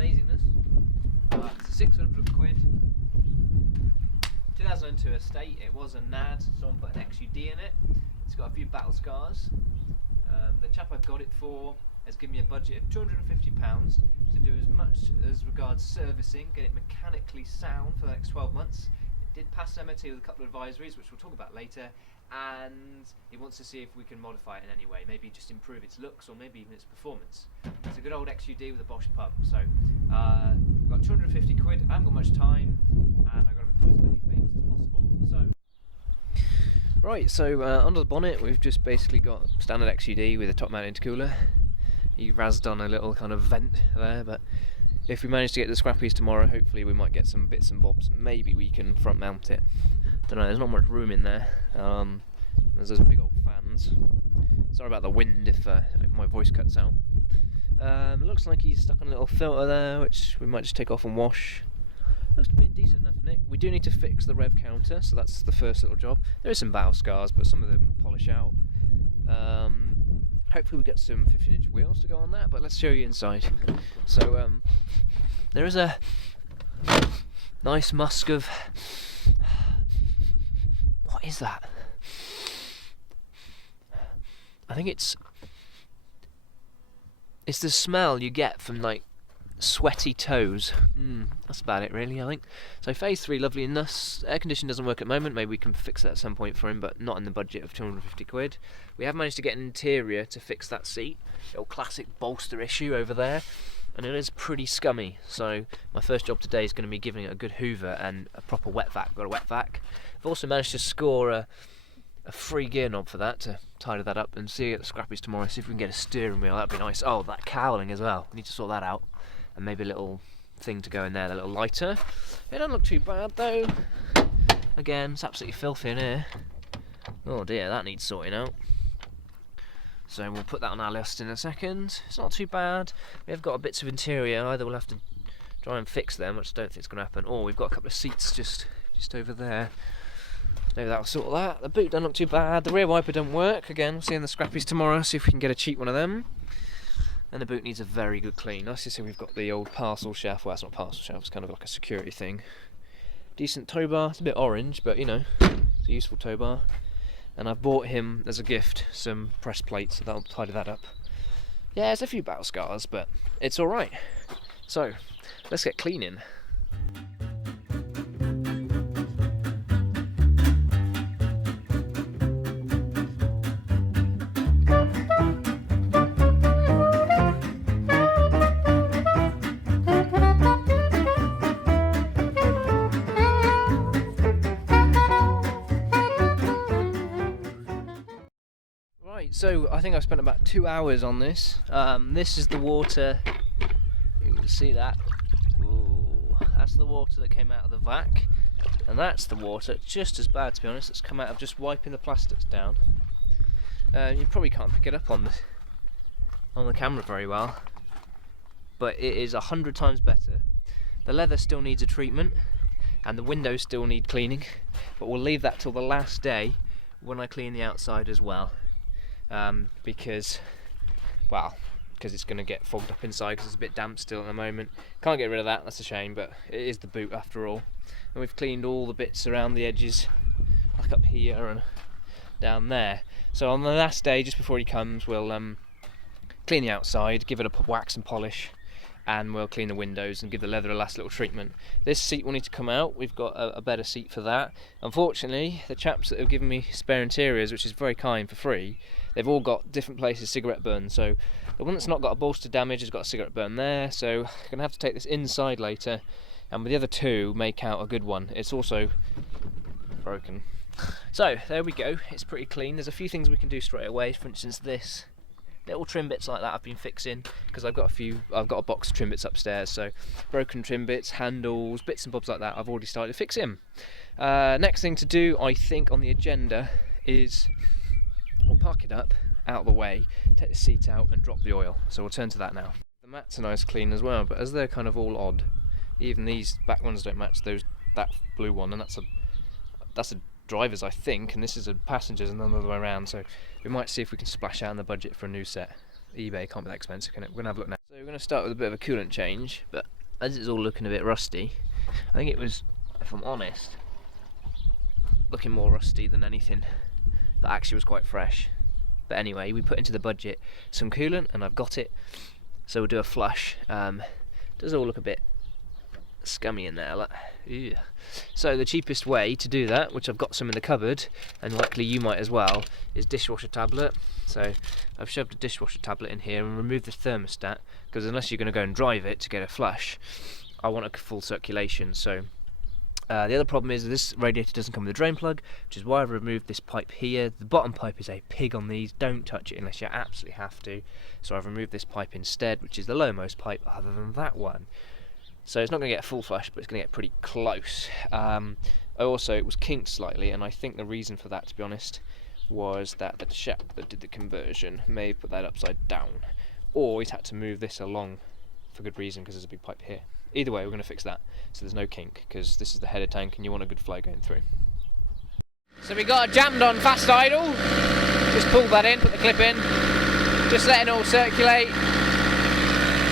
amazingness. It's a 600 quid. 2002 estate. It was a NAD. Someone put an XUD in it. It's got a few battle scars. The chap I've got it for has given me a budget of £250 to do as much as regards servicing, get it mechanically sound for the next 12 months. It did pass MOT with a couple of advisories, which we'll talk about later, and he wants to see if we can modify it in any way, maybe just improve its looks or maybe even its performance. It's a good old XUD with a Bosch pump, so got 250 quid, I haven't got much time, and I've got to put as many favours as possible. Right, so under the bonnet we've just basically got standard XUD with a top mount intercooler. He razzed on a little kind of vent there, but if we manage to get the scrappies tomorrow, hopefully we might get some bits and bobs. Maybe we can front mount it. Don't know, there's not much room in there. There's those big old fans. Sorry about the wind if my voice cuts out. It looks like he's stuck on a little filter there, which we might just take off and wash. Looks to be in decent enough nick. We do need to fix the rev counter, so that's the first little job. There is some battle scars, but some of them will polish out. Hopefully we get some 15-inch wheels to go on that, but let's show you inside. So there is a nice musk of... What is that? I think it's the smell you get from like sweaty toes. That's about it really, I think. So phase 3, lovely enough. Air conditioning doesn't work at the moment, maybe we can fix that at some point for him, but not in the budget of 250 quid. We have managed to get an interior to fix that seat. Little classic bolster issue over there, and it is pretty scummy, so my first job today is going to be giving it a good hoover and a proper wet vac. Got a wet vac. I've also managed to score a free gear knob for that to tidy that up, and see at the scrappies tomorrow, see if we can get a steering wheel. That'd be nice. Oh, that cowling as well, we need to sort that out. And maybe a little thing to go in there, a little lighter. It doesn't look too bad though. Again, it's absolutely filthy in here. Oh dear, that needs sorting out. So we'll put that on our list in a second. It's not too bad. We have got bits of interior. Either we'll have to try and fix them, which I don't think is going to happen, or we've got a couple of seats just over there. Maybe that'll sort that. The boot doesn't look too bad. The rear wiper don't work. Again, we'll see in the scrappies tomorrow, see if we can get a cheap one of them. And the boot needs a very good clean. Nice to see we've got the old parcel shaft. Well, it's not parcel shaft, it's kind of like a security thing. Decent tow bar. It's a bit orange, but you know, it's a useful tow bar. And I've bought him, as a gift, some press plates, so that'll tidy that up. Yeah, there's a few battle scars, but it's alright. So, let's get cleaning. So I think I've spent about 2 hours on this. This is the water. You can see that. Ooh, that's the water that came out of the vac, and that's the water, just as bad to be honest, that's come out of just wiping the plastics down. You probably can't pick it up on the camera very well, but it is 100 times better. The leather still needs a treatment, and the windows still need cleaning, but we'll leave that till the last day when I clean the outside as well. Because it's going to get fogged up inside because it's a bit damp still at the moment. Can't get rid of that, that's a shame, but it is the boot after all. And we've cleaned all the bits around the edges, like up here and down there. So on the last day, just before he comes, we'll clean the outside, give it a wax and polish, and we'll clean the windows and give the leather a last little treatment. This seat will need to come out. We've got a better seat for that. Unfortunately, the chaps that have given me spare interiors, which is very kind, for free, they've all got different places cigarette burns. So the one that's not got a bolster damage has got a cigarette burn there, so I'm going to have to take this inside later, and with the other two make out a good one. It's also broken. So there we go, it's pretty clean. There's a few things we can do straight away. For instance, this little trim bits like that I've been fixing, because I've got a box of trim bits upstairs, so broken trim bits, handles, bits and bobs like that I've already started fixing. Next thing to do, I think, on the agenda is we'll park it up out of the way, take the seat out and drop the oil, so we'll turn to that now. The mats are nice clean as well, but as they're kind of all odd, even these back ones don't match that blue one, and that's a driver's, I think, and this is a passenger's, and none the other way around, so we might see if we can splash out in the budget for a new set. eBay can't be that expensive, can it? We're going to have a look now. So we're going to start with a bit of a coolant change, but as it's all looking a bit rusty, I think it was, if I'm honest, looking more rusty than anything, but actually was quite fresh. But anyway, we put into the budget some coolant, and I've got it, so we'll do a flush. Does all look a bit scummy in there, like, ew. So the cheapest way to do that, which I've got some in the cupboard, and likely you might as well, is dishwasher tablet. So I've shoved a dishwasher tablet in here and removed the thermostat, because unless you're going to go and drive it to get a flush, I want a full circulation. So the other problem is this radiator doesn't come with a drain plug, which is why I've removed this pipe here. The bottom pipe is a pig on these, don't touch it unless you absolutely have to. So I've removed this pipe instead, which is the lowermost pipe other than that one. So it's not going to get a full flush, but it's going to get pretty close. Also, it was kinked slightly, and I think the reason for that, to be honest, was that the chap that did the conversion may have put that upside down, or he's had to move this along for good reason because there's a big pipe here. Either way, we're going to fix that so there's no kink, because this is the header tank and you want a good flow going through. So we got it jammed on fast idle. Just pull that in, put the clip in, just letting it all circulate.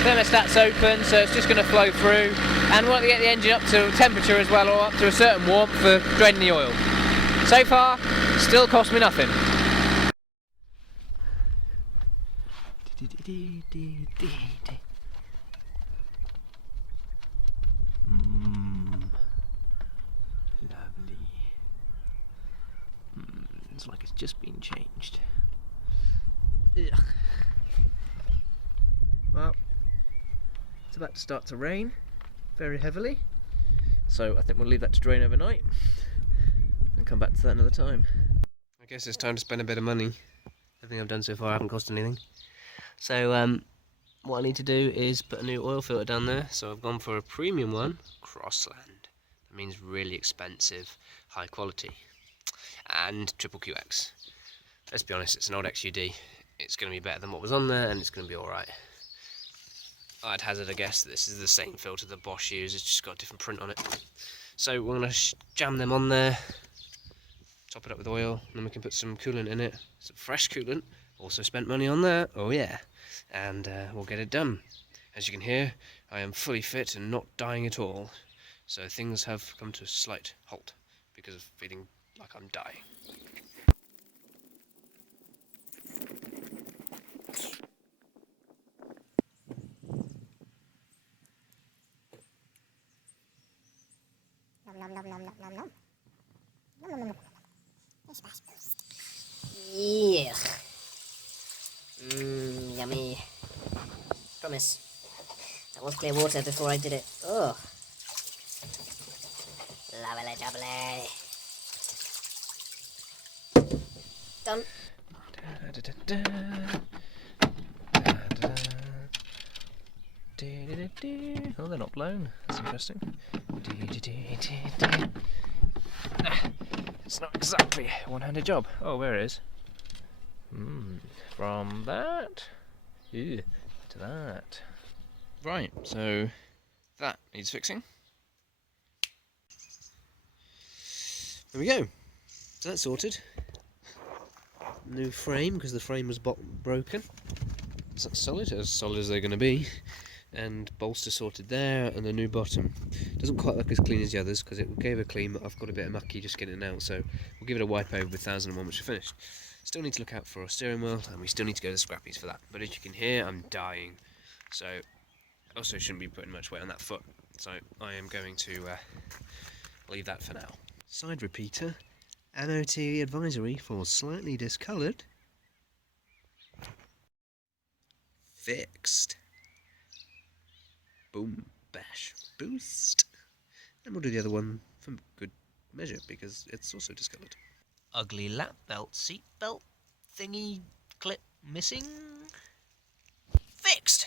Thermostat's open, so it's just going to flow through, and we want to get the engine up to temperature as well, or up to a certain warmth for draining the oil. So far, still cost me nothing. Lovely. It's like it's just been changed. Ugh. Well, it's about to start to rain very heavily, so I think we'll leave that to drain overnight and come back to that another time. I guess it's time to spend a bit of money. Everything I've done so far hasn't cost anything. So what I need to do is put a new oil filter down there, so I've gone for a premium one, Crossland. That means really expensive, high quality, and triple QX. Let's be honest, it's an old XUD. It's going to be better than what was on there, and it's going to be alright. I'd hazard a guess that this is the same filter that Bosch uses, it's just got a different print on it. So we're going to jam them on there, top it up with oil, and then we can put some coolant in it. Some fresh coolant, also spent money on that, oh yeah. And we'll get it done. As you can hear, I am fully fit and not dying at all. So things have come to a slight halt because of feeling like I'm dying. Yeah. Yummy. Promise. That was clear water before I did it. Oh. Lovely jubbly. Done. Oh, they're not blown. That's interesting. It's not exactly a one-handed job. Oh, where it is. From that to that. Right, so that needs fixing. There we go. So that's sorted. New frame, because the frame was broken. So that's solid as they're going to be. And bolster sorted there, and the new bottom. Doesn't quite look as clean as the others, because it gave a clean, but I've got a bit of mucky just getting it out, so we'll give it a wipe over with 1001 which is finished. Still need to look out for a steering wheel, and we still need to go to Scrappy's for that. But as you can hear, I'm dying. So, also shouldn't be putting much weight on that foot. So, I am going to leave that for now. Side repeater, MOT advisory for slightly discoloured. Fixed. Boom, bash, boost. And we'll do the other one for good measure, because it's also discoloured. Ugly lap belt, seat belt, thingy, clip missing. Fixed!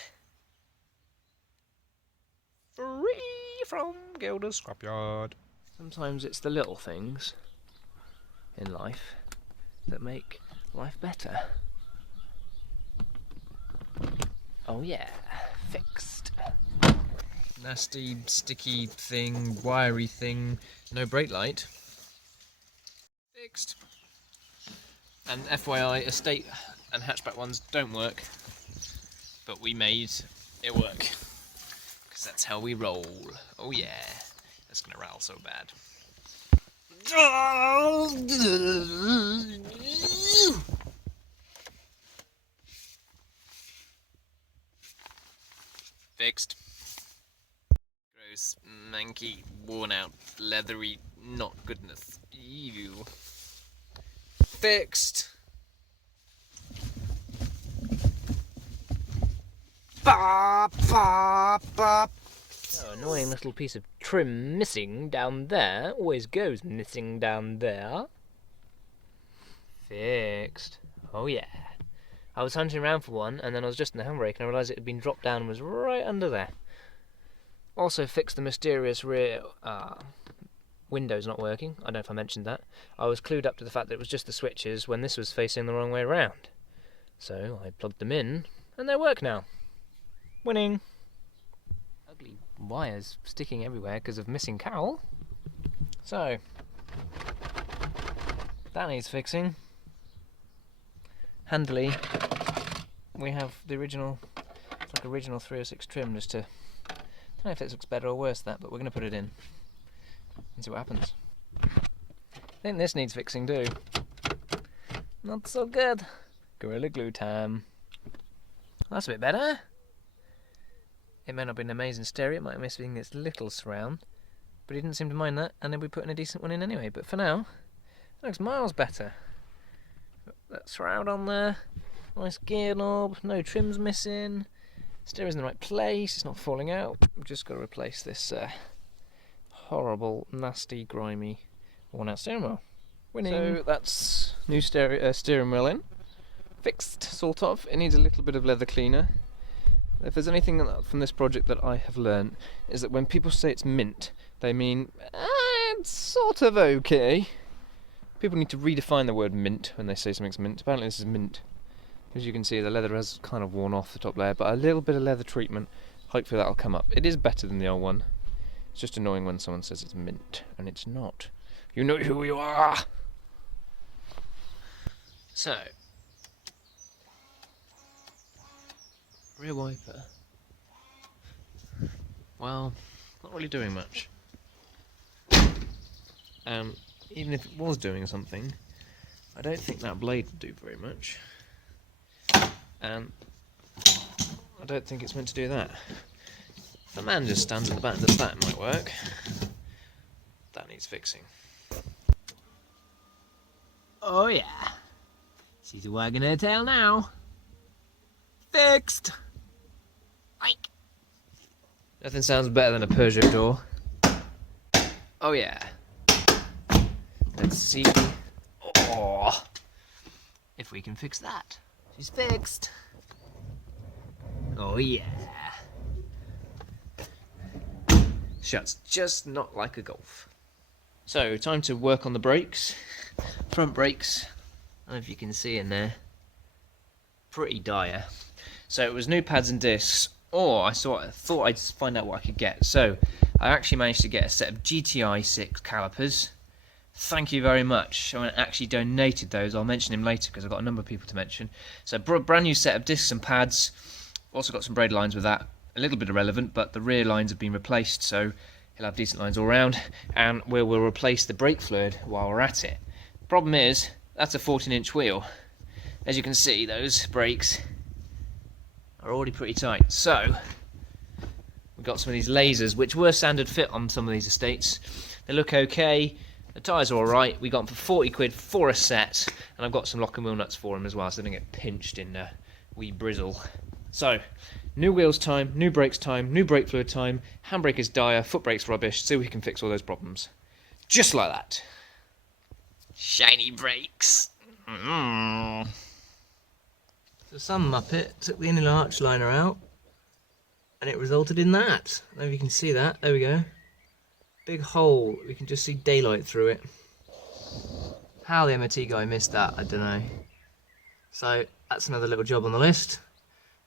Free from Gilda's scrapyard. Sometimes it's the little things in life that make life better. Oh yeah, fixed. Nasty, sticky thing, wiry thing, no brake light. Fixed. And FYI, estate and hatchback ones don't work. but we made it work. Because that's how we roll. Oh yeah. That's gonna rattle so bad. Fixed. Gross, manky, worn out, leathery, not goodness. Ew. Fixed. Bop, bop, bop. Oh, annoying little piece of trim missing down there. Always goes missing down there. Fixed. Oh yeah. I was hunting around for one, and then I was just in the handbrake, and I realised it had been dropped down and was right under there. Also fixed the mysterious rear windows not working. I don't know if I mentioned that. I was clued up to the fact that it was just the switches when this was facing the wrong way around. So I plugged them in, and they work now. Winning. Ugly wires sticking everywhere because of missing cowl. So that needs fixing. Handily, we have the original, it's like original 306 trim just to, I don't know if it looks better or worse that, but we're going to put it in and see what happens. I think this needs fixing too. Not so good. Gorilla Glue time. That's a bit better. It may not be an amazing stereo, it might be missing its little surround, but he didn't seem to mind that, and then we put in a decent one in anyway. But for now, it looks miles better. That shroud on there, nice gear knob, no trims missing, steering's in the right place, it's not falling out. We've just got to replace this horrible, nasty, grimy, worn out steering wheel. Winning. So that's new steering wheel in, fixed sort of. It needs a little bit of leather cleaner. If there's anything from this project that I have learned, is that when people say it's mint, they mean it's sort of okay. People need to redefine the word mint when they say something's mint. Apparently this is mint. As you can see, the leather has kind of worn off the top layer, but a little bit of leather treatment, hopefully that'll come up. It is better than the old one. It's just annoying when someone says it's mint, and it's not. You know who you are! So, rear wiper. Well, not really doing much. Even if it was doing something, I don't think that blade would do very much. And I don't think it's meant to do that. If the man just stands at the back and does that, it might work. That needs fixing. Oh yeah. She's wagging her tail now. Fixed! Like. Nothing sounds better than a Peugeot door. Oh yeah. Let's see if we can fix that. She's fixed. Oh yeah. Shuts just not like a Golf. So, time to work on the brakes. Front brakes, I don't know if you can see in there, pretty dire. So it was new pads and discs, or I thought I'd find out what I could get. So I actually managed to get a set of GTI 6 calipers. Thank you very much. Someone actually donated those. I'll mention him later because I've got a number of people to mention. So brand new set of discs and pads. Also got some braid lines with that. A little bit irrelevant, but the rear lines have been replaced, so he'll have decent lines all round. And we'll replace the brake fluid while we're at it. Problem is, that's a 14-inch wheel. As you can see, those brakes are already pretty tight. So we've got some of these lasers, which were standard fit on some of these estates. They look okay. The tyres are alright. We got them for 40 quid for a set, and I've got some lock and wheel nuts for them as well, so they don't get pinched in wee brizzle. So, new wheels time, new brakes time, new brake fluid time, handbrake is dire, foot brake's rubbish, so we can fix all those problems. Just like that. Shiny brakes. So some muppet took the inner arch liner out, and it resulted in that. I don't know if you can see that. There we go. Big hole. We can just see daylight through it. How the MOT guy missed that, I don't know. So that's another little job on the list.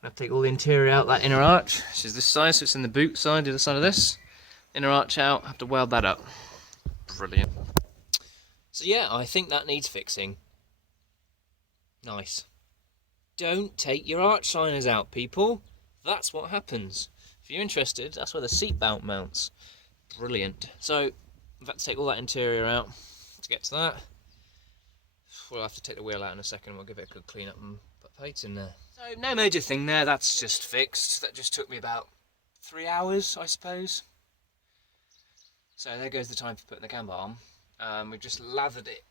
I have to take all the interior out, that inner arch, which is this side, so it's in the boot side, the other side of this. Inner arch out, have to weld that up. Brilliant. So yeah, I think that needs fixing. Nice. Don't take your arch liners out, people. That's what happens. If you're interested, that's where the seat belt mounts. Brilliant. So, I've had to take all that interior out to get to that. We'll have to take the wheel out in a second. We'll give it a good clean up and put plates in there. So, no major thing there. That's just fixed. That just took me about 3 hours, I suppose. So there goes the time for putting the camber on. We've just lathered it.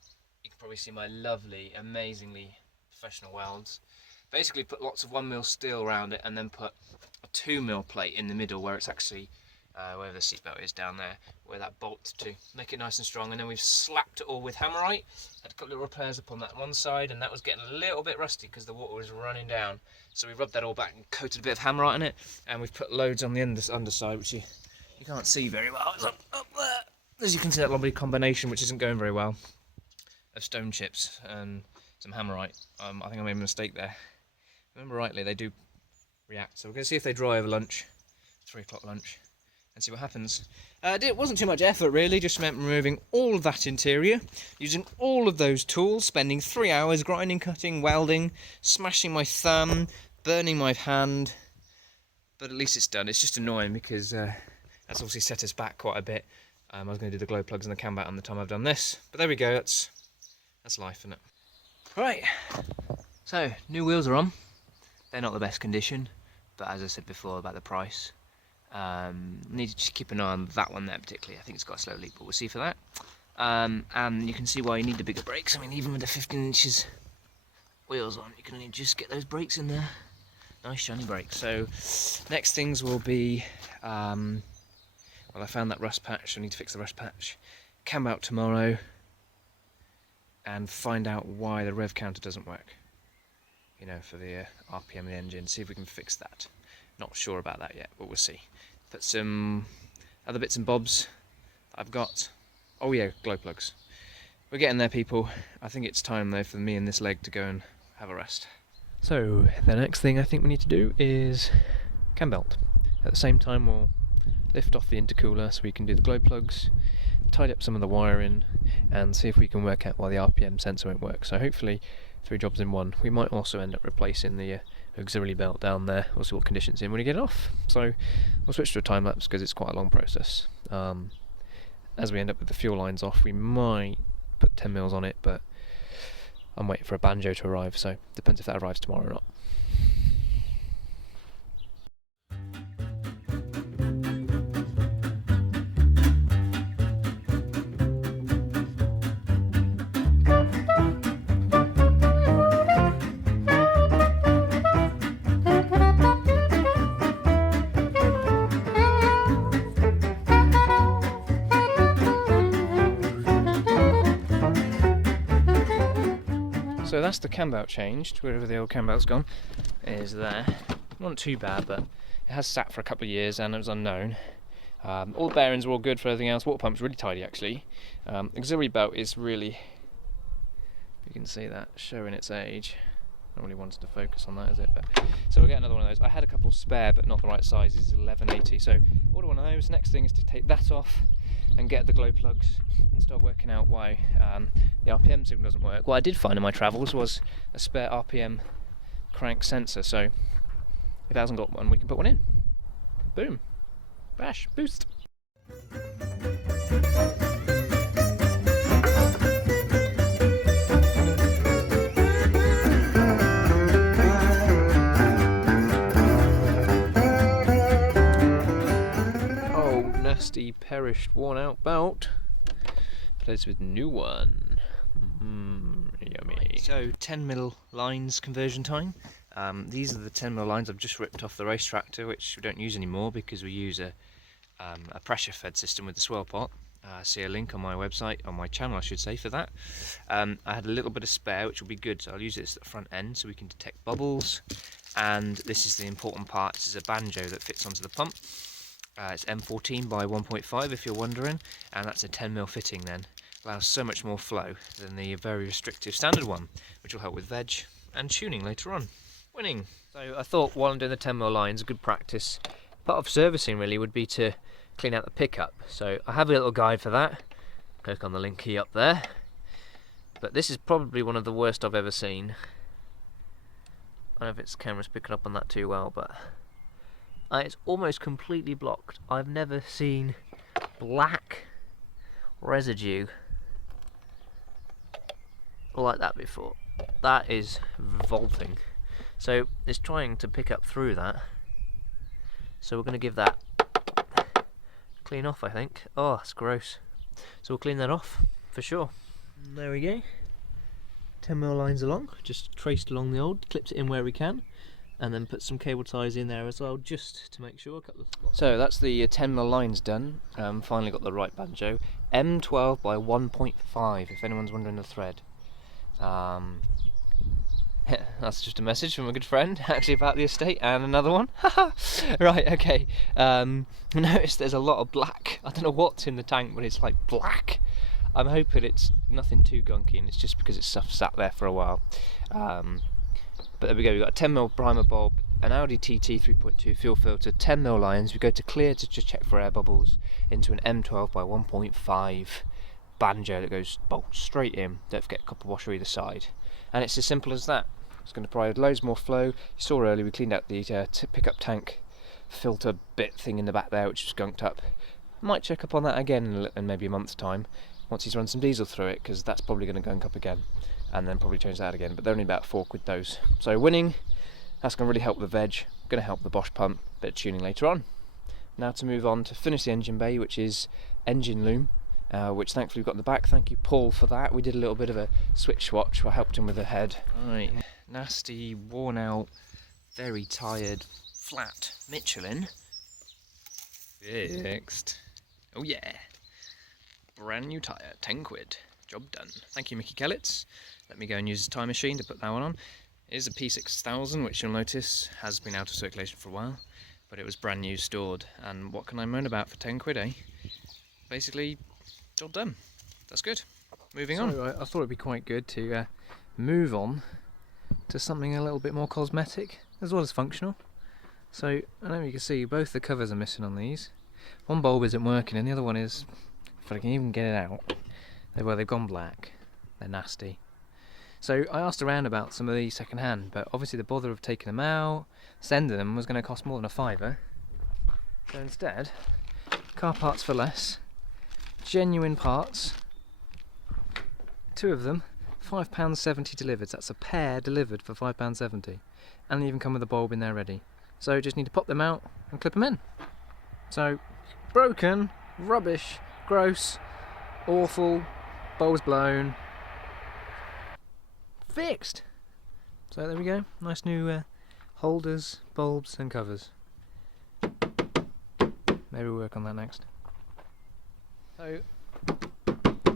You can probably see my lovely, amazingly professional welds. Basically put lots of 1mm steel around it and then put a 2mm plate in the middle where it's actually, where the seatbelt is down there, where that bolts to, make it nice and strong. And then we've slapped it all with hammerite. Had a couple of repairs up on that one side, and that was getting a little bit rusty because the water was running down. So we rubbed that all back and coated a bit of hammerite on it, and we've put loads on the underside, which you can't see very well. It's up there. As you can see, that lovely combination, which isn't going very well, of stone chips and some hammerite. I think I made a mistake there. If I remember rightly, they do react. So we're going to see if they dry over lunch, 3 o'clock lunch, and see what happens. It wasn't too much effort really, just meant removing all of that interior, using all of those tools, spending 3 hours grinding, cutting, welding, smashing my thumb, burning my hand, but at least it's done. It's just annoying because that's obviously set us back quite a bit. I was going to do the glow plugs and the cam back on the time I've done this, but there we go, that's life, isn't it? Right, so new wheels are on. They're not the best condition, but as I said before about the price, need to just keep an eye on that one there particularly. I think it's got a slow leak, but we'll see for that. And you can see why you need the bigger brakes. I mean, even with the 15 inches wheels on, you can only just get those brakes in there. Nice shiny brakes. So next things will be, well, I found that rust patch, I need to fix the rust patch. Cam out tomorrow and find out why the rev counter doesn't work. You know, for the RPM of the engine, see if we can fix that. Not sure about that yet, but we'll see. Put some other bits and bobs that I've got. Oh yeah, glow plugs. We're getting there, people. I think it's time though for me and this leg to go and have a rest. So the next thing I think we need to do is cam belt. At the same time we'll lift off the intercooler so we can do the glow plugs, tidy up some of the wiring, and see if we can work out why the RPM sensor won't work. So hopefully 3 jobs in one. We might also end up replacing the auxiliary belt down there. We'll see what conditions in when we get it off. So we'll switch to a time lapse because it's quite a long process. As we end up with the fuel lines off, we might put 10mm on it, but I'm waiting for a banjo to arrive, so depends if that arrives tomorrow or not. So that's the cam belt changed, wherever the old cam belt's gone, is there. Not too bad, but it has sat for a couple of years and it was unknown. All the bearings are all good for everything else. Water pump's really tidy actually. Auxiliary belt is really, you can see that showing its age. Not really wanted to focus on that, is it? But so we'll get another one of those. I had a couple spare, but not the right size. This is 1180, so order one of those. Next thing is to take that off and get the glow plugs and start working out why the RPM signal doesn't work. What I did find in my travels was a spare RPM crank sensor, so if it hasn't got one, we can put one in. Boom. Bash. Boost. Nasty, perished, worn out belt. Replaced with new one. Yummy. Right, so 10mm lines conversion time. These are the 10mm lines I've just ripped off the race tractor, which we don't use anymore because we use a pressure fed system with the swell pot. See a link on my website, on my channel I should say, for that. I had a little bit of spare which will be good, so I'll use this at the front end so we can detect bubbles. And this is the important part, this is a banjo that fits onto the pump. It's M14 by 1.5 if you're wondering, and that's a 10mm fitting then. Allows so much more flow than the very restrictive standard one, which will help with veg and tuning later on. Winning! So I thought while I'm doing the 10mm lines, a good practice, part of servicing really would be to clean out the pickup. So I have a little guide for that. Click on the link key up there. But this is probably one of the worst I've ever seen. I don't know if its camera's picking up on that too well, but it's almost completely blocked. I've never seen black residue like that before. That is revolting. So it's trying to pick up through that. So we're going to give that clean off, I think. Oh, that's gross. So we'll clean that off for sure. There we go. 10mm lines along, just traced along the old, clipped it in where we can, and then put some cable ties in there as well, just to make sure. So that's the 10mm lines done. Finally got the right banjo. M12 by 1.5, if anyone's wondering the thread. That's just a message from a good friend, actually, about the estate, and another one. Right, okay. Notice there's a lot of black. I don't know what's in the tank, but it's like black. I'm hoping it's nothing too gunky, and it's just because it's sat there for a while. But there we go. We've got a 10mm primer bulb, an Audi TT 3.2 fuel filter, 10mm lines. We go to clear to just check for air bubbles into an M12 by 1.5 banjo that goes bolt straight in. Don't forget copper washer either side. And it's as simple as that. It's going to provide loads more flow. You saw earlier we cleaned out the pickup tank filter bit thing in the back there, which was gunked up. Might check up on that again in maybe a month's time, once he's run some diesel through it, because that's probably going to gunk up again, and then probably change that again. But they're only about £4 those. So winning, that's going to really help the veg, going to help the Bosch pump, bit of tuning later on. Now to move on to finish the engine bay, which is engine loom, which thankfully we've got in the back. Thank you, Paul, for that. We did a little bit of a switch swatch. I helped him with the head. Right, nasty, worn out, very tired, flat Michelin. Fixed. Oh yeah. Brand new tyre, £10. Job done. Thank you, Mickey Kellets. Let me go and use his time machine to put that one on. It is a P6000, which you'll notice has been out of circulation for a while, but it was brand new stored. And what can I moan about for £10, eh? Basically, job done. That's good. Moving on. I thought it'd be quite good to move on to something a little bit more cosmetic as well as functional. So I don't know if you can see, both the covers are missing on these. One bulb isn't working, and the other one is, if I can even get it out, they've gone black. They're nasty. So I asked around about some of these second hand, but obviously the bother of taking them out, sending them, was going to cost more than £5. So instead, car parts for less, genuine parts, 2 of them, £5.70 delivered. That's a pair delivered for £5.70, and they even come with a bulb in there ready. So just need to pop them out and clip them in. So broken, rubbish, gross, awful, bulbs blown, fixed. So there we go, nice new holders, bulbs and covers. Maybe we'll work on that next. So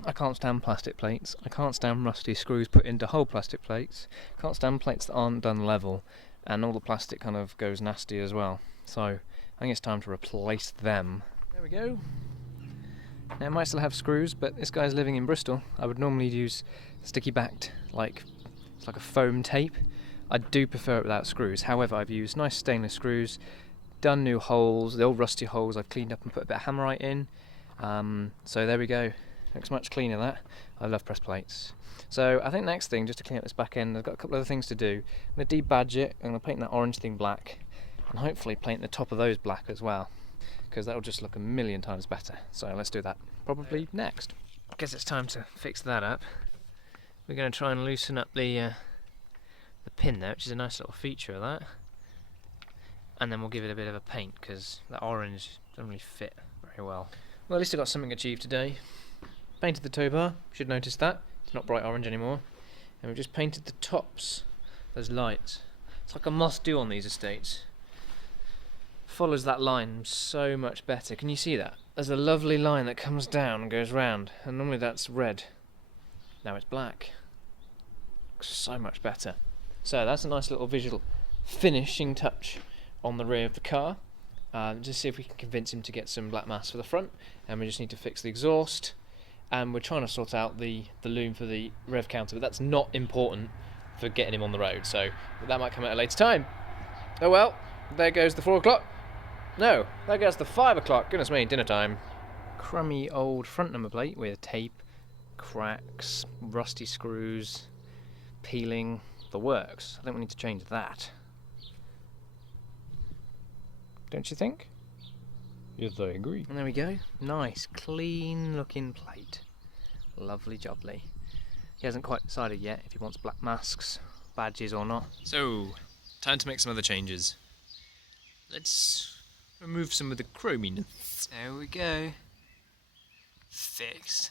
I can't stand plastic plates, I can't stand rusty screws put into whole plastic plates, can't stand plates that aren't done level, and all the plastic kind of goes nasty as well. So I think it's time to replace them. There we go. Now it might still have screws, but this guy's living in Bristol. I would normally use sticky backed, it's like a foam tape. I do prefer it without screws. However, I've used nice stainless screws, done new holes, the old rusty holes I've cleaned up and put a bit of hammerite in. So there we go. Looks much cleaner, that. I love press plates. So I think next thing, just to clean up this back end, I've got a couple of other things to do. I'm going to debadge it, I'm going to paint that orange thing black, and hopefully paint the top of those black as well, because that'll just look a million times better. So let's do that probably next. I guess it's time to fix that up. We're going to try and loosen up the pin there, which is a nice little feature of that, and then we'll give it a bit of a paint, because that orange doesn't really fit very well. Well, at least I got something achieved today. Painted the tow bar, should notice that, it's not bright orange anymore, and we've just painted the tops, those lights. It's like a must do on these estates. Follows that line so much better. Can you see that? There's a lovely line that comes down and goes round, and normally that's red. Now it's black. Looks so much better. So that's a nice little visual finishing touch on the rear of the car. Just see if we can convince him to get some black mass for the front, and we just need to fix the exhaust, and we're trying to sort out the loom for the rev counter, but that's not important for getting him on the road, so that might come at a later time. Oh well, there goes the 4 o'clock. No, there goes the 5 o'clock. Goodness me, dinner time. Crummy old front number plate with tape, cracks, rusty screws, peeling, the works. I think we need to change that. Don't you think? Yes, I agree. And there we go. Nice, clean looking plate. Lovely jubbly. He hasn't quite decided yet if he wants black masks, badges or not. So, time to make some other changes. Let's remove some of the chrominess. There we go. Fixed.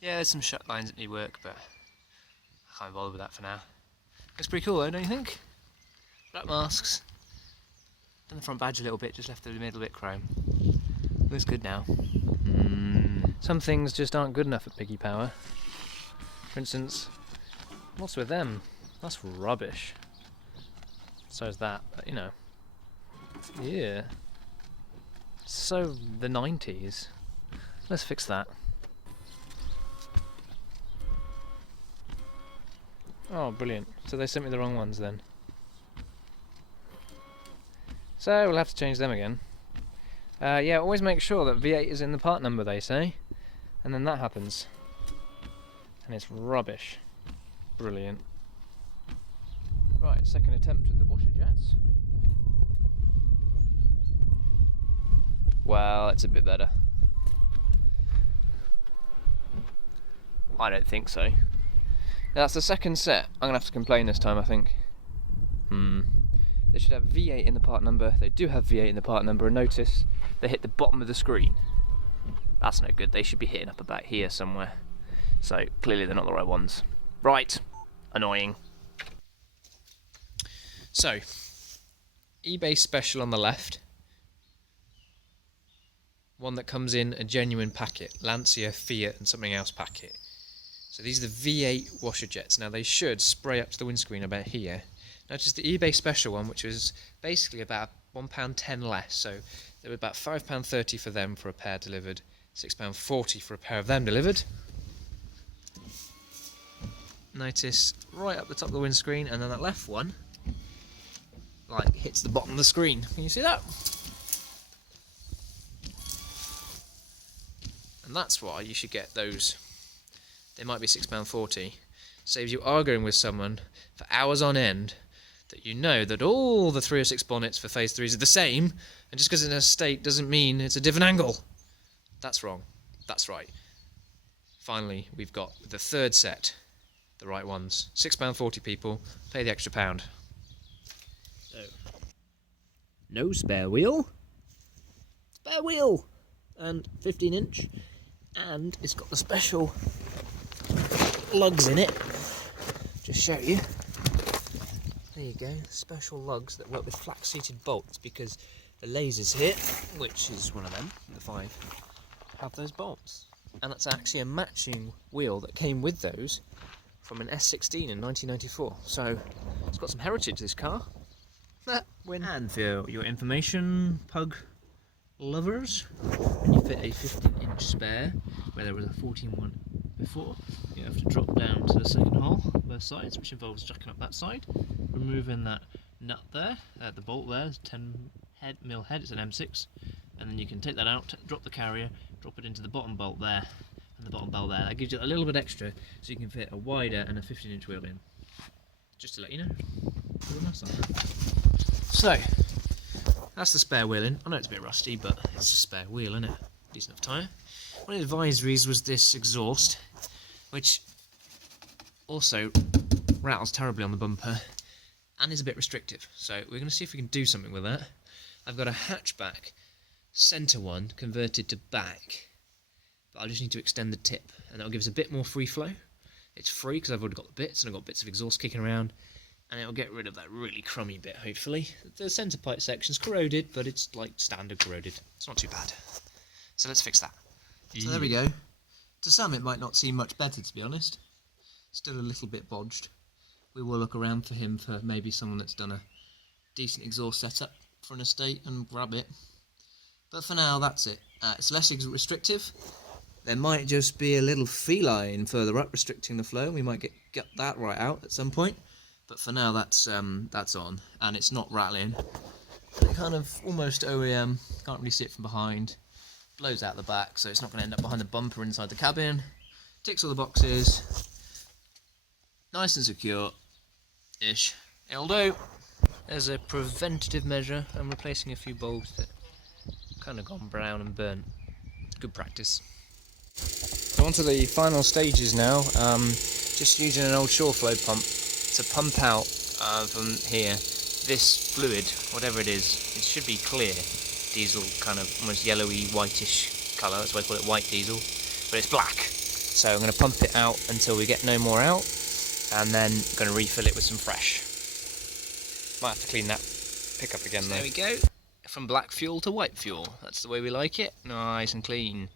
Yeah, there's some shut lines that need work, but I can't bother with that for now. Looks pretty cool though, don't you think? Black masks. Done the front badge a little bit, just left the middle bit chrome. Looks good now. Some things just aren't good enough at Piggy Power. For instance, what's with them? That's rubbish. So is that, but you know. Yeah. So the 90s. Let's fix that. Oh, brilliant. So they sent me the wrong ones then. So we'll have to change them again. Yeah, always make sure that V8 is in the part number, they say. And then that happens. And it's rubbish. Brilliant. Right, second attempt with the washer jets. Well, it's a bit better. I don't think so. That's the second set. I'm going to have to complain this time, I think. They should have V8 in the part number. They do have V8 in the part number, and notice they hit the bottom of the screen. That's no good. They should be hitting up about here somewhere. So clearly they're not the right ones. Right. Annoying. So, eBay special on the left. One that comes in a genuine packet. Lancia, Fiat and something else packet. So these are the V8 washer jets. Now they should spray up to the windscreen about here. Notice the eBay special one, which was basically about £1.10 less. So they were about £5.30 for them for a pair delivered, £6.40 for a pair of them delivered. Notice right up the top of the windscreen, and then that left one, like, hits the bottom of the screen. Can you see that? And that's why you should get those. They might be £6.40. Saves you arguing with someone for hours on end that you know that all the 306 bonnets for Phase 3s are the same, and just because it's in a state doesn't mean it's a different angle. That's wrong. That's right. Finally, we've got the third set, the right ones. £6.40 people, pay the extra £1. So, no spare wheel. Spare wheel! And 15-inch. And it's got the special lugs in it. Just show you. There you go, special lugs that work with flat-seated bolts, because the lasers here, which is one of them, the 5, have those bolts. And that's actually a matching wheel that came with those from an S16 in 1994. So it's got some heritage, this car. Win. And for your information, pug lovers, when you fit a 15-inch spare, where there was a 14 one before, you have to drop down to the second hole, both sides, which involves jacking up that side, removing that nut there, the bolt there, 10mm head, it's an M6, and then you can take that out, drop the carrier, drop it into the bottom bolt there, and the bottom bolt there. That gives you a little bit extra, so you can fit a wider and a 15-inch wheel in. Just to let you know. So, that's the spare wheel in. I know it's a bit rusty, but it's a spare wheel, isn't it? Decent enough tyre. One of the advisories was this exhaust, which also rattles terribly on the bumper and is a bit restrictive. So we're going to see if we can do something with that. I've got a hatchback centre one converted to back, but I just need to extend the tip, and that'll give us a bit more free flow. It's free because I've already got the bits, and I've got bits of exhaust kicking around, and it'll get rid of that really crummy bit, hopefully. The centre pipe section's corroded, but it's like standard corroded. It's not too bad. So let's fix that. So there we go. To some it might not seem much better, to be honest. Still a little bit bodged. We will look around for him for maybe someone that's done a decent exhaust setup for an estate and grab it. But for now, that's it. It's less restrictive. There might just be a little feline further up restricting the flow. We might get that right out at some point. But for now, that's on, and it's not rattling. It kind of almost OEM. Can't really see it from behind. Blows out the back, so it's not going to end up behind the bumper inside the cabin. Ticks all the boxes. Nice and secure-ish. It'll do. As a preventative measure, I'm replacing a few bulbs that kind of gone brown and burnt. Good practice. So on to the final stages now. Just using an old shore flow pump to pump out from here this fluid, whatever it is. It should be clear. Diesel, kind of almost yellowy, whitish colour. That's why I call it white diesel. But it's black. So I'm going to pump it out until we get no more out, and then I'm going to refill it with some fresh. Might have to clean that pickup again though. There we go. From black fuel to white fuel. That's the way we like it. Nice and clean.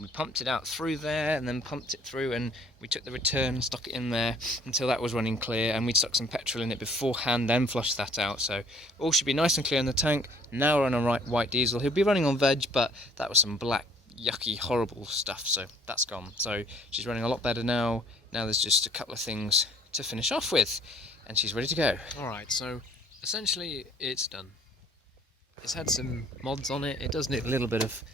We pumped it out through there and then pumped it through, and we took the return, stuck it in there until that was running clear, and we stuck some petrol in it beforehand, then flushed that out. So all should be nice and clear in the tank. Now we're on a white diesel. He'll be running on veg, but that was some black, yucky, horrible stuff, so that's gone. So she's running a lot better now. Now there's just a couple of things to finish off with, and she's ready to go. Alright, so essentially it's done. It's had some mods on it. It does need a little bit of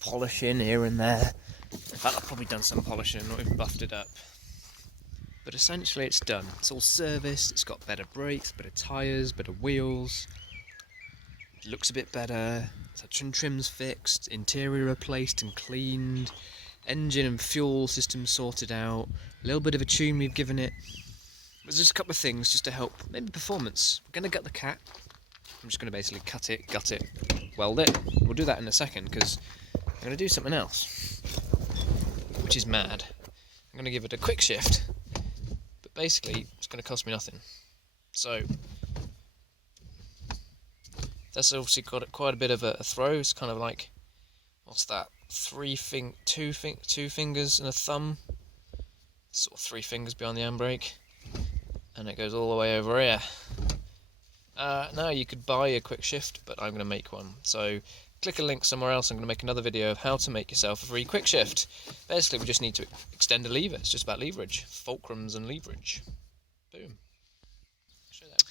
polishing here and there. In fact, I've probably done some polishing, not even buffed it up. But essentially it's done. It's all serviced, it's got better brakes, better tyres, better wheels. It looks a bit better. Some trims fixed, interior replaced and cleaned, engine and fuel system sorted out, a little bit of a tune we've given it. There's just a couple of things just to help, maybe performance. We're going to gut the cat. I'm just going to basically cut it, gut it, weld it. We'll do that in a second because I'm going to do something else, which is mad. I'm going to give it a quick shift, but basically it's going to cost me nothing. So that's obviously got quite a bit of a throw. It's kind of like, what's that? Two fingers and a thumb. Sort of 3 fingers behind the handbrake, and it goes all the way over here. Now you could buy a quick shift, but I'm going to make one. So click a link somewhere else. I'm going to make another video of how to make yourself a free quick shift. Basically, we just need to extend a lever. It's just about leverage, fulcrums and leverage. Boom. Show that.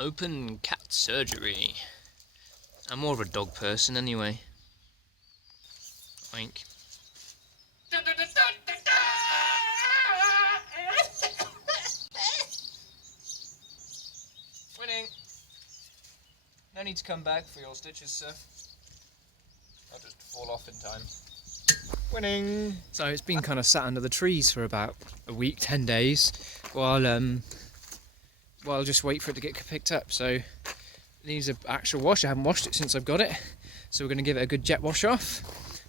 Open cat surgery. I'm more of a dog person anyway. Oink. Winning. No need to come back for your stitches, sir. I'll just fall off in time. Winning. So it's been kind of sat under the trees for about a week, 10 days, while just wait for it to get picked up. So it needs an actual wash. I haven't washed it since I've got it, so we're going to give it a good jet wash off,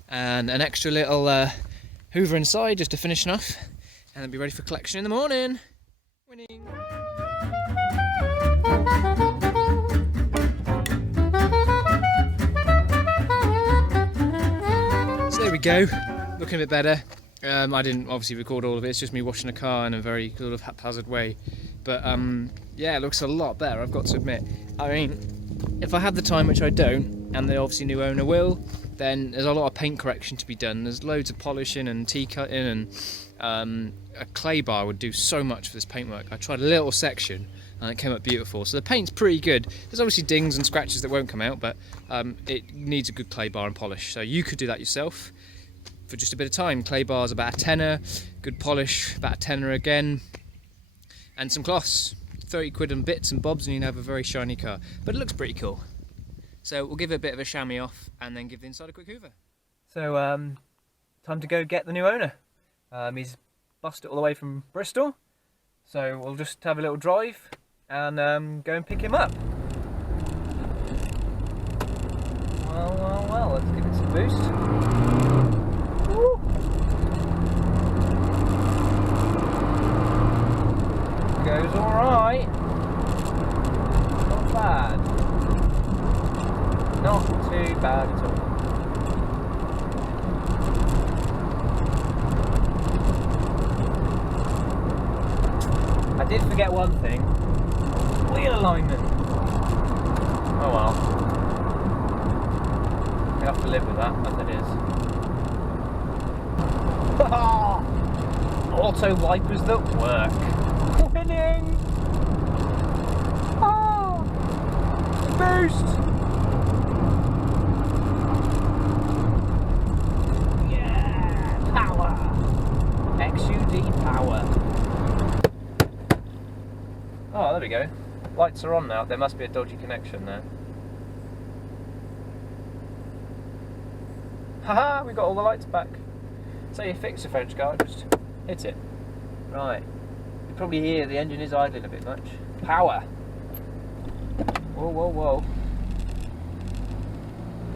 and an extra little hoover inside just to finish off, and then be ready for collection in the morning. Winning. So there we go, looking a bit better. I didn't obviously record all of it. It's just me washing the car in a very sort of haphazard way, but yeah, it looks a lot better, I've got to admit. I mean, if I had the time, which I don't, and the obviously new owner will, then there's a lot of paint correction to be done. There's loads of polishing and T-cutting, and a clay bar would do so much for this paintwork. I tried a little section and it came up beautiful. So the paint's pretty good. There's obviously dings and scratches that won't come out, but it needs a good clay bar and polish. So you could do that yourself for just a bit of time. Clay bar's about a tenner, good polish about a tenner again, and some cloths, 30 quid and bits and bobs, and you can have a very shiny car. But it looks pretty cool. So we'll give it a bit of a chamois off and then give the inside a quick hoover. So time to go get the new owner. He's bussed it all the way from Bristol, so we'll just have a little drive and go and pick him up. Well, let's give it some boost. Woo. Goes alright. Not bad. Not too bad at all. I did forget one thing. Wheel alignment. Oh well. We have to live with that as it is. Auto wipers that work. Winning! Boost! Yeah! Power! XUD power. we go. Lights are on now. There must be a dodgy connection there. Haha, we got all the lights back. So you fix the French car, just hit it. Right. You probably hear the engine is idling a bit much. Power! Whoa, whoa, whoa.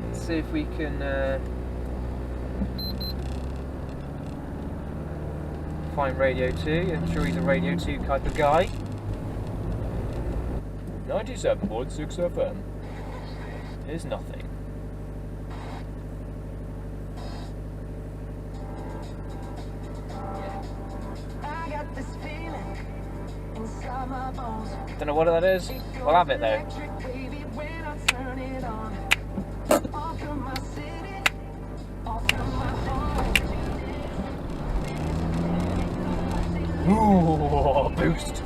Let's see if we can find Radio 2. I'm sure he's a Radio 2 type of guy. 97.6 FM is nothing. Don't know what that is. We'll have it though. Ooh, boost.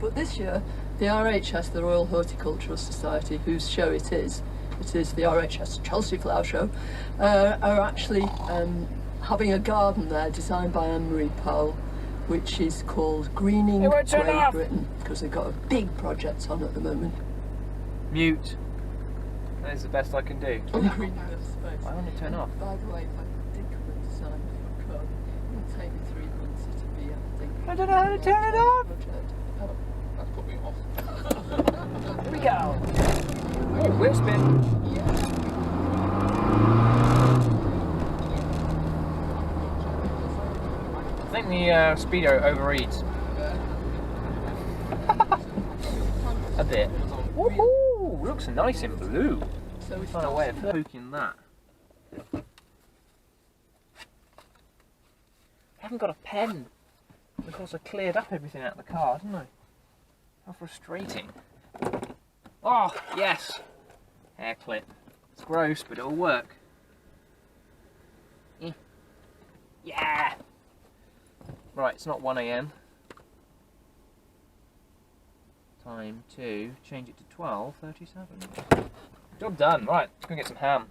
But this year, the RHS, the Royal Horticultural Society, whose show it is the RHS Chelsea Flower Show, are actually having a garden there designed by Anne-Marie Powell, which is called Greening Great Britain, because they've got a big project on at the moment. Mute. That is the best I can do. On greening of space. Why won't it turn off? By the way, if I did come and design for a car, it would take me 3 months to be, I think. I don't know how to turn it off! Project. Oh. That's put me off. Here we go. Oh, wheel spin. I think the speedo overeats. A bit. Woohoo! Looks nice in blue. So we Find a way of poking that. I haven't got a pen. Of course, I cleared up everything out of the car, didn't I? How frustrating. Oh, yes! Hair clip. It's gross, but it'll work. Yeah! Right, it's not 1 AM. Time to change it to 12:37. Job done. Right, let's go get some ham.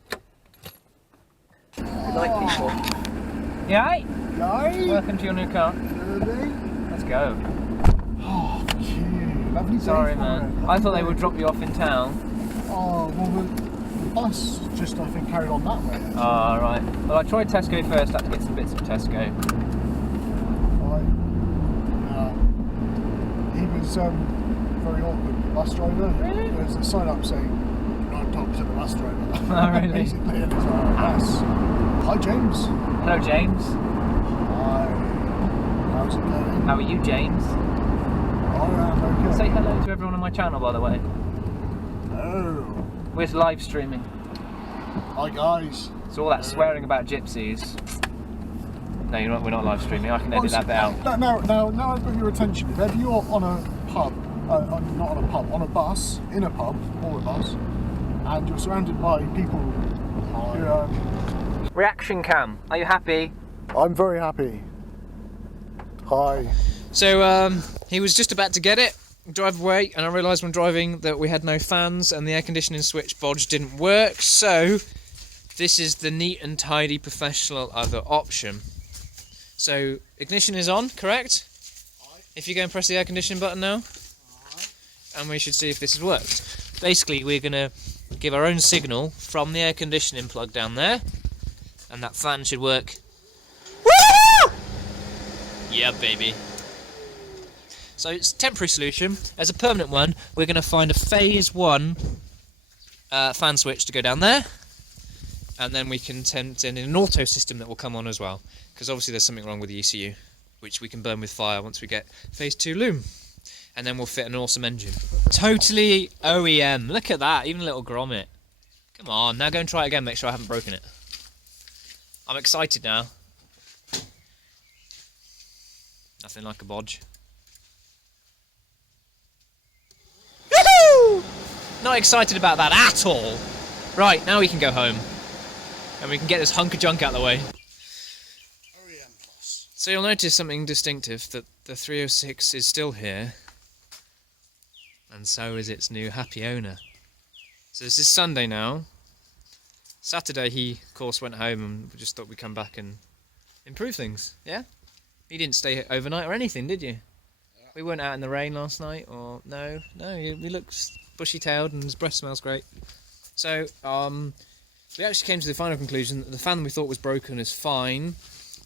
Good night, people. Yeah, right? Yay! Welcome to your new car. Let's go. Oh, cute. Lovely day. Sorry, for man. it. I thought they would drop you off in town. Oh, well, the bus just, I think, carried on that way. Actually. Ah, right. Well, I tried Tesco first. Had to get some bits of Tesco. He was very awkward, the bus driver. Really? There's a sign up saying, "Do not talk to the bus driver." Oh, really? Basically, and it's like, yes. Hi, James. Hello, James. Hi. How's it going? How are you, James? I am okay. Say hello to everyone on my channel, by the way. Oh. We're live streaming. Hi, guys. So all that swearing about gypsies. No, you're not. We're not live streaming. I can edit that bit out. Now I've got your attention. If ever you're on a pub, not on a pub, on a bus, in a pub or a bus, and you're surrounded by people who Reaction cam. Are you happy? I'm very happy. Hi. So he was just about to get it, drive away, and I realised when driving that we had no fans and the air conditioning switch bodge didn't work, so this is the neat and tidy professional other option. So ignition is on, correct? Aye. If you go and press the air conditioning button now, and we should see if this has worked. Basically, we're going to give our own signal from the air conditioning plug down there, and that fan should work. Woo! Yeah, baby. So it's a temporary solution. As a permanent one, we're going to find a phase 1 fan switch to go down there, and then we can send in an auto system that will come on as well, because obviously there's something wrong with the ECU, which we can burn with fire once we get phase 2 loom, and then we'll fit an awesome engine. Totally OEM. Look at that, even a little grommet. Come on, now go and try it again, make sure I haven't broken it. I'm excited now. Nothing like a bodge. Woohoo! Not excited about that at all. Right, now we can go home. And we can get this hunk of junk out of the way. So you'll notice something distinctive, that the 306 is still here. And so is its new happy owner. So this is Sunday now. Saturday he, of course, went home and we just thought we'd come back and improve things, yeah? You didn't stay overnight or anything, did you? We weren't out in the rain last night, or no, we looked bushy-tailed and his breath smells great. So, we actually came to the final conclusion that the fan we thought was broken is fine.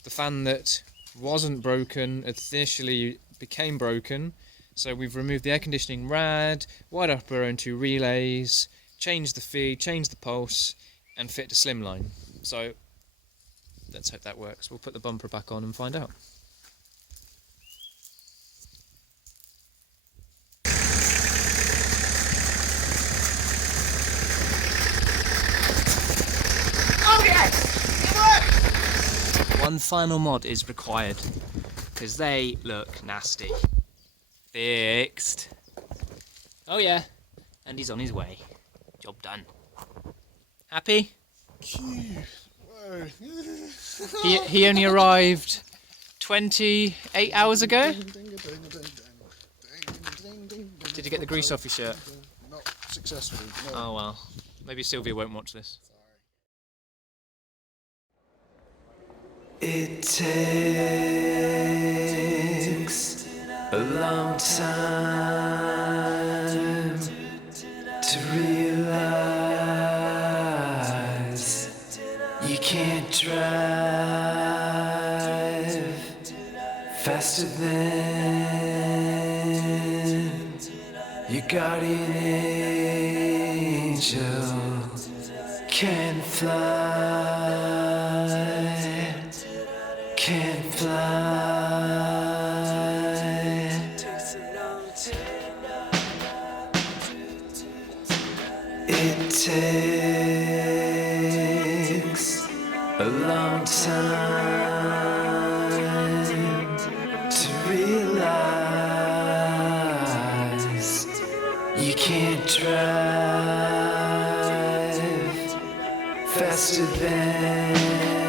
The fan that wasn't broken initially became broken. So we've removed the air conditioning rad, wired up our own 2 relays, changed the feed, changed the pulse, and fit a slimline. So let's hope that works. We'll put the bumper back on and find out. One final mod is required because they look nasty. Fixed. Oh yeah, and he's on his way. Job done. Happy? He only arrived 28 hours ago. Did you get the grease off your shirt? Not successfully. No. Oh well. Maybe Sylvia won't watch this. It takes a long time to realize you can't drive faster than your guardian angel can can't fly. It takes a long time to realize you can't drive faster than